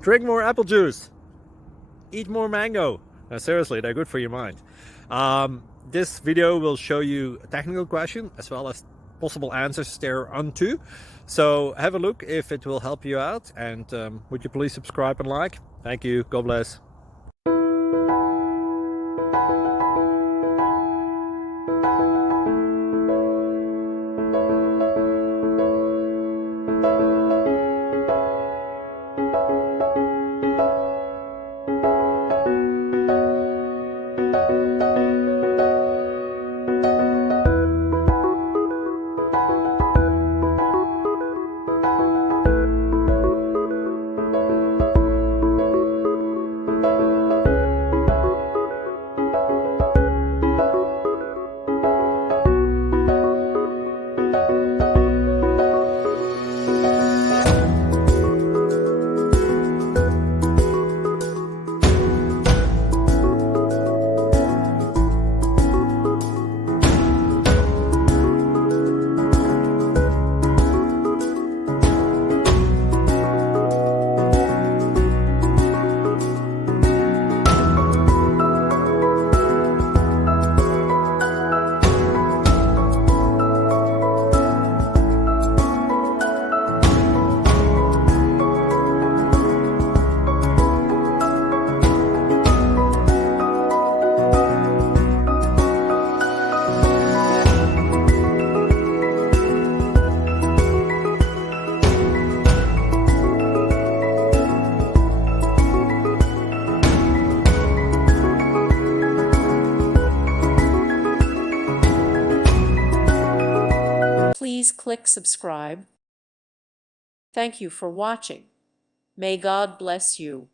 Drink more apple juice. Eat more mango. Seriously, they're good for your mind. This video will show you a technical question as well as possible answers thereunto. So have a look if it will help you out, and would you please subscribe and like? Thank you. God bless. Please click subscribe. Thank you for watching. May God bless you.